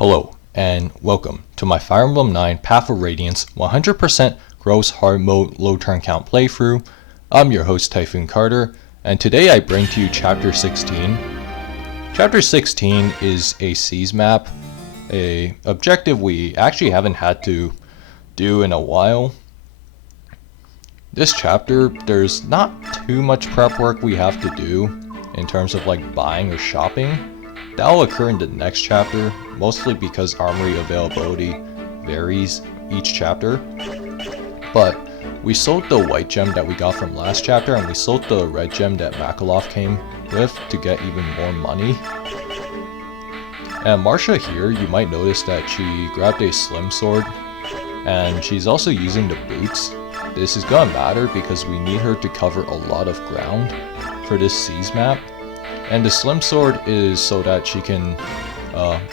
Hello, and welcome to my Fire Emblem 9 Path of Radiance 100% gross hard mode low turn count playthrough. I'm your host Typhoon Carter, and today I bring to you Chapter 16. Chapter 16 is a Seas map, a objective we actually haven't had to do in a while. This chapter, there's not too much prep work we have to do in terms of like buying or shopping. That'll occur in the next chapter, mostly because armory availability varies each chapter. But we sold the white gem that we got from last chapter, and we sold the red gem that Makalov came with to get even more money. And Marcia here, you might notice that she grabbed a slim sword, and she's also using the boots. This is gonna matter because we need her to cover a lot of ground for this Seas map. And the slim sword is so that she can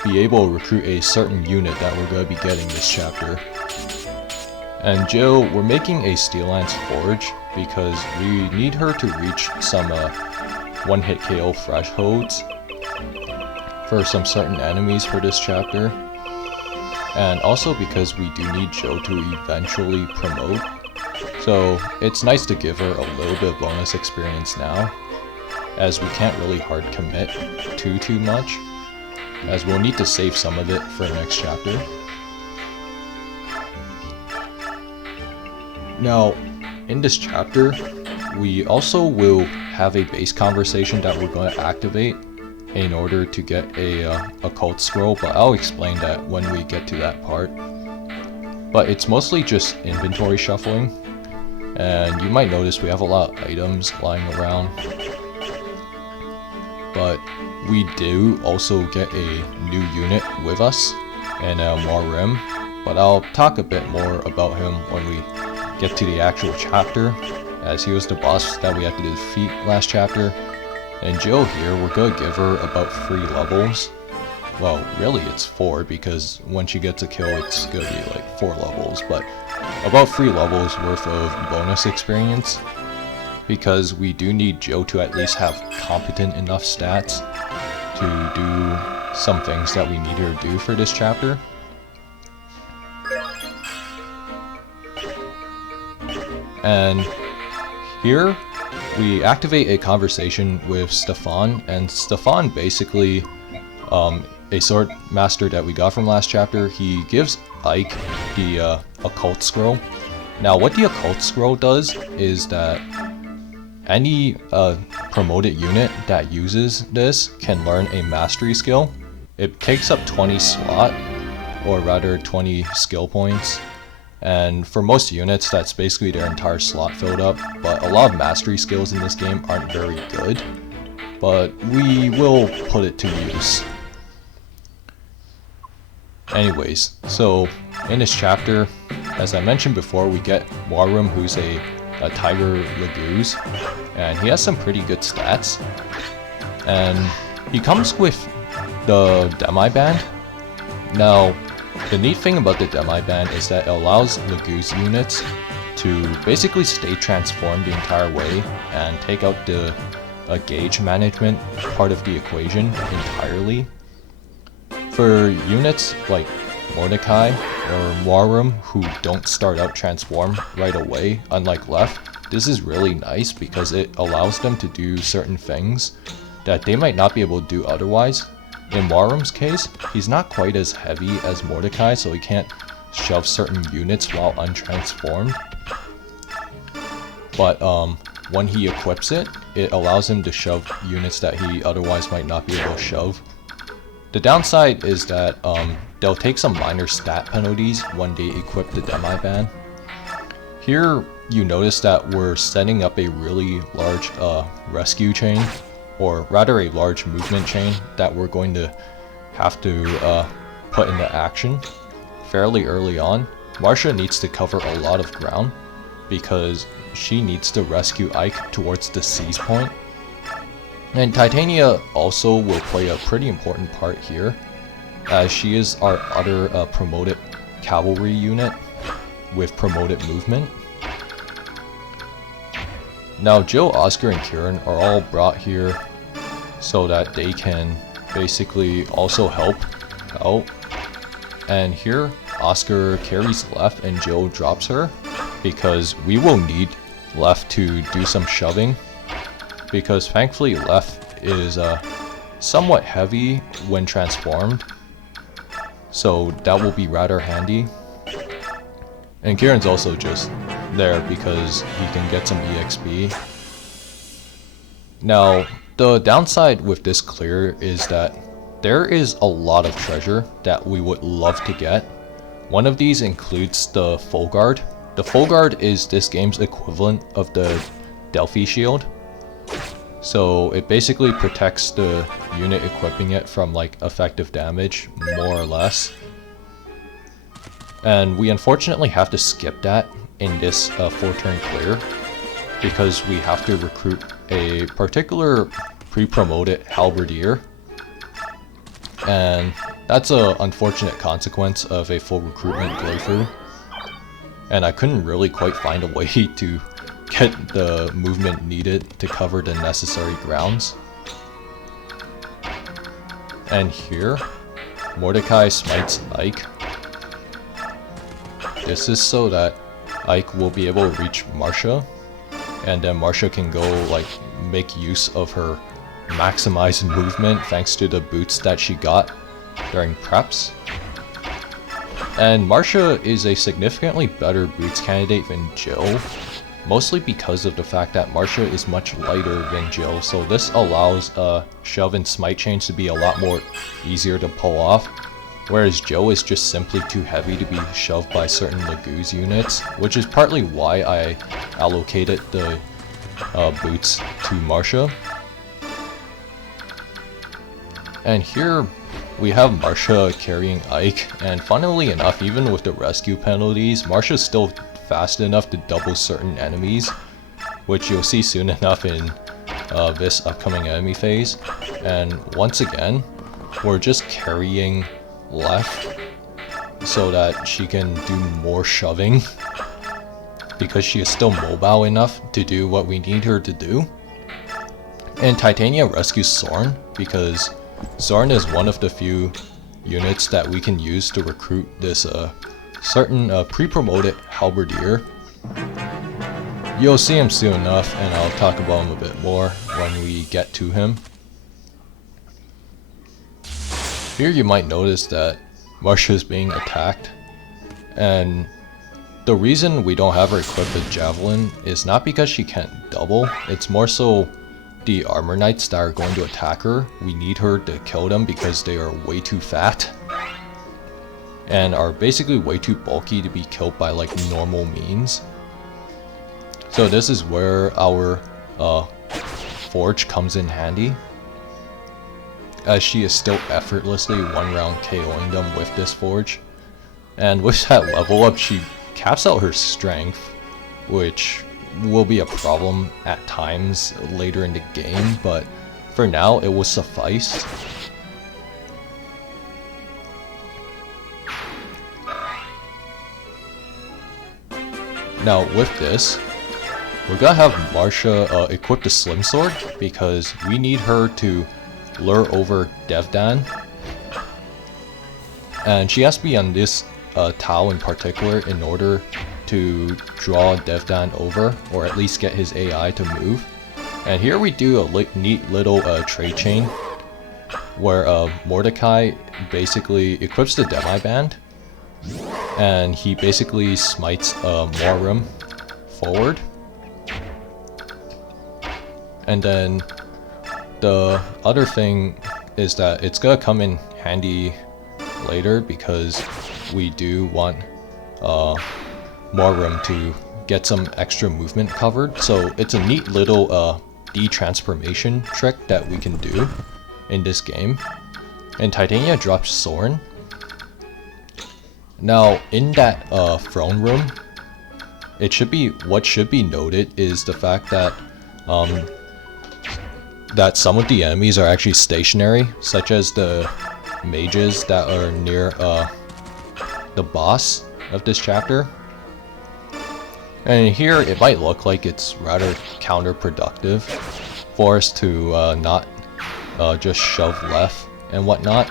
be able to recruit a certain unit that we're going to be getting this chapter. And Jill, we're making a Steel Lance Forge because we need her to reach some one-hit KO thresholds for some certain enemies for this chapter. And also because we do need Jill to eventually promote. So it's nice to give her a little bit of bonus experience now, as we can't really hard commit too much, as we'll need to save some of it for next chapter. Now, in this chapter, we also will have a base conversation that we're going to activate in order to get a occult scroll, but I'll explain that when we get to that part. But it's mostly just inventory shuffling, and you might notice we have a lot of items lying around. But we do also get a new unit with us, and Muarim, but I'll talk a bit more about him when we get to the actual chapter, as he was the boss that we had to defeat last chapter. And Jill here, we're going to give her about 3 levels. Well, really it's 4, because when she gets a kill it's going to be like 4 levels, but about 3 levels worth of bonus experience, because we do need Jill to at least have competent enough stats to do some things that we need her to do for this chapter. And here we activate a conversation with Stefan, and Stefan basically, a sword master that we got from last chapter, he gives Ike the occult scroll. Now what the occult scroll does is that any promoted unit that uses this can learn a mastery skill. It takes up 20 slot, or rather 20 skill points. And for most units, that's basically their entire slot filled up. But a lot of mastery skills in this game aren't very good. But we will put it to use. Anyways, so in this chapter, as I mentioned before, we get Muarim, who's a Tiger Lagoose, and he has some pretty good stats, and he comes with the Demi Band. Now, the neat thing about the Demi Band is that it allows Lagoose units to basically stay transformed the entire way and take out the gauge management part of the equation entirely. For units like Mordecai or Muarim who don't start out transformed right away, unlike Left, this is really nice because it allows them to do certain things that they might not be able to do otherwise. In Muarim's case, he's not quite as heavy as Mordecai, so he can't shove certain units while untransformed. But when he equips it, it allows him to shove units that he otherwise might not be able to shove. The downside is that they'll take some minor stat penalties when they equip the Demi Band. Here you notice that we're setting up a really large rescue chain, or rather a large movement chain that we're going to have to put into action fairly early on. Marcia needs to cover a lot of ground because she needs to rescue Ike towards the Seas point. And Titania also will play a pretty important part here, as she is our other promoted cavalry unit with promoted movement. Now Jill, Oscar, and Kieran are all brought here so that they can basically also help out And here, Oscar carries left and Jill drops her, because we will need left to do some shoving, because thankfully left is somewhat heavy when transformed, so that will be rather handy. And Kieran's also just there because he can get some EXP. Now, the downside with this clear is that there is a lot of treasure that we would love to get. One of these includes the Full Guard. The Full Guard is this game's equivalent of the Delphi Shield. So it basically protects the unit equipping it from like effective damage, more or less. And we unfortunately have to skip that in this 4-turn clear, because we have to recruit a particular pre-promoted halberdier. And that's an unfortunate consequence of a full recruitment playthrough. And I couldn't really quite find a way to get the movement needed to cover the necessary grounds. And here, Mordecai smites Ike. This is so that Ike will be able to reach Marcia, and then Marcia can go like make use of her maximized movement thanks to the boots that she got during preps. And Marcia is a significantly better boots candidate than Jill, mostly because of the fact that Marcia is much lighter than Jill, so this allows shove and smite chains to be a lot more easier to pull off, whereas Jill is just simply too heavy to be shoved by certain Lagoos units, which is partly why I allocated the boots to Marcia. And here we have Marcia carrying Ike, and funnily enough, even with the rescue penalties, Marcia's still fast enough to double certain enemies, which you'll see soon enough in this upcoming enemy phase. And once again, we're just carrying left so that she can do more shoving, because she is still mobile enough to do what we need her to do. And Titania rescues Zorn, because Zorn is one of the few units that we can use to recruit this certain pre-promoted halberdier. You'll see him soon enough, and I'll talk about him a bit more when we get to him. Here you might notice that Marcia is being attacked, and the reason we don't have her equipped with Javelin is not because she can't double, it's more so the armor knights that are going to attack her, we need her to kill them because they are way too fat and are basically way too bulky to be killed by like normal means. So this is where our forge comes in handy, as she is still effortlessly one round KOing them with this forge. And with that level up, she caps out her strength, which will be a problem at times later in the game, but for now it will suffice. Now with this, we're gonna have Marcia equip the Slim Sword, because we need her to lure over Devdan. And she has to be on this tile in particular in order to draw Devdan over, or at least get his AI to move. And here we do a neat little trade chain, where Mordecai basically equips the Demi-Band, and he basically smites Muarim forward. And then the other thing is that it's gonna come in handy later, because we do want Muarim to get some extra movement covered. So it's a neat little de-transformation trick that we can do in this game. And Titania drops Zorn. Now in that throne room, what should be noted is the fact that that some of the enemies are actually stationary, such as the mages that are near the boss of this chapter. And here it might look like it's rather counterproductive for us to not just shove left and whatnot.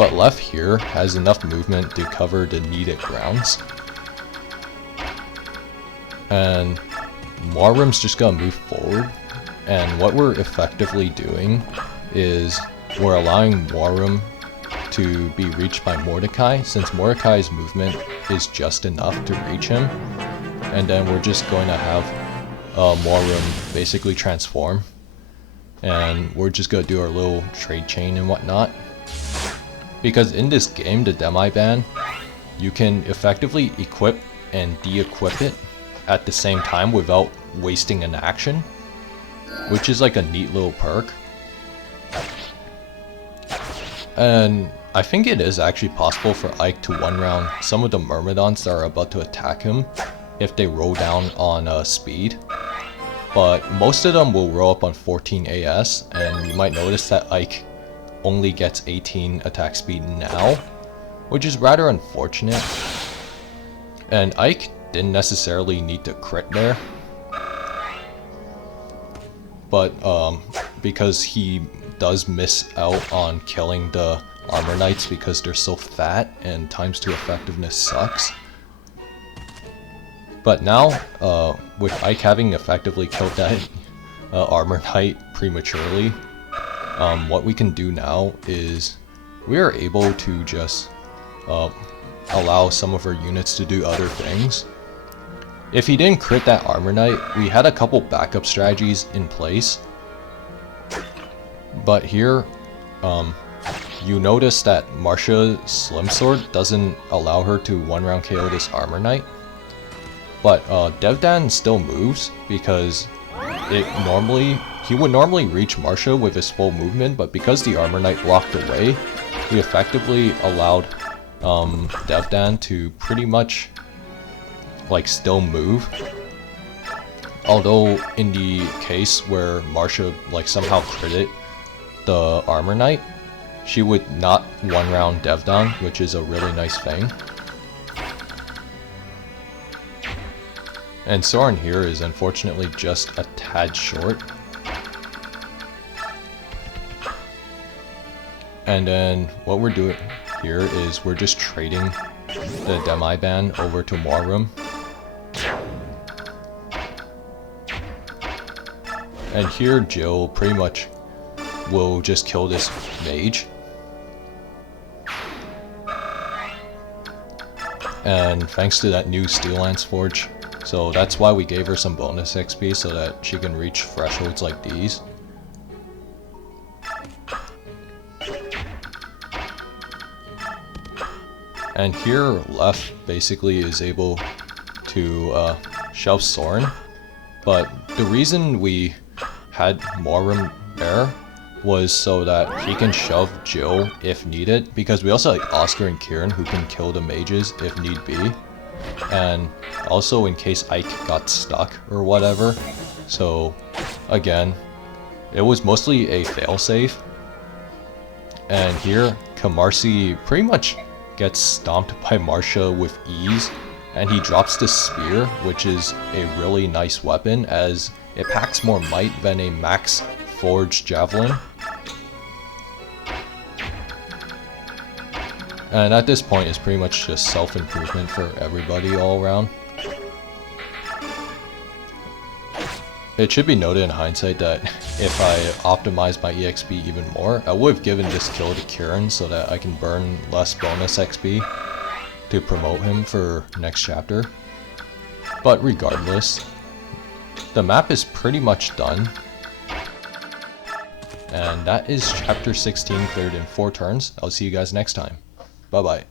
but left here has enough movement to cover the needed grounds. And Muarim's just gonna move forward, and what we're effectively doing is we're allowing Muarim to be reached by Mordecai, since Mordecai's movement is just enough to reach him, and then we're just going to have Muarim basically transform, and we're just going to do our little trade chain and whatnot. Because in this game, the Demi-Ban, you can effectively equip and de-equip it at the same time without wasting an action, which is like a neat little perk. And I think it is actually possible for Ike to one-round some of the myrmidons that are about to attack him if they roll down on speed. But most of them will roll up on 14 AS, and you might notice that Ike only gets 18 attack speed now, which is rather unfortunate. And Ike didn't necessarily need to crit there, but because he does miss out on killing the armor knights because they're so fat and ×2 effectiveness sucks. But now, with Ike having effectively killed that armor knight prematurely, what we can do now is we are able to just allow some of our units to do other things. If he didn't crit that armor knight, we had a couple backup strategies in place. But here, you notice that Marcia's Slim Sword doesn't allow her to one-round KO this armor knight. But Devdan still moves because he would normally reach Marcia with his full movement, but because the armor knight blocked away, he effectively allowed Devdan to pretty much like still move. Although in the case where Marcia like somehow critted the armor knight, she would not one-round Devdan, which is a really nice thing. And Soren here is unfortunately just a tad short. And then what we're doing here is we're just trading the Demi-Ban over to Muarim. And here Jill pretty much will just kill this mage. And thanks to that new Steel Lance Forge, so that's why we gave her some bonus XP so that she can reach thresholds like these. And here left basically is able to shove Soren, but the reason we had Muarim there was so that he can shove Jill if needed, because we also have Oscar and Kieran who can kill the mages if need be, and also in case Ike got stuck or whatever. So again, it was mostly a failsafe. And here Kamarsi pretty much gets stomped by Marcia with ease, and he drops the spear, which is a really nice weapon as it packs more might than a max forged javelin. And at this point, it's pretty much just self-improvement for everybody all around. It should be noted in hindsight that if I optimized my EXP even more, I would have given this kill to Kieran so that I can burn less bonus XP to promote him for next chapter. But regardless, the map is pretty much done. And that is chapter 16 cleared in 4 turns. I'll see you guys next time. Bye bye.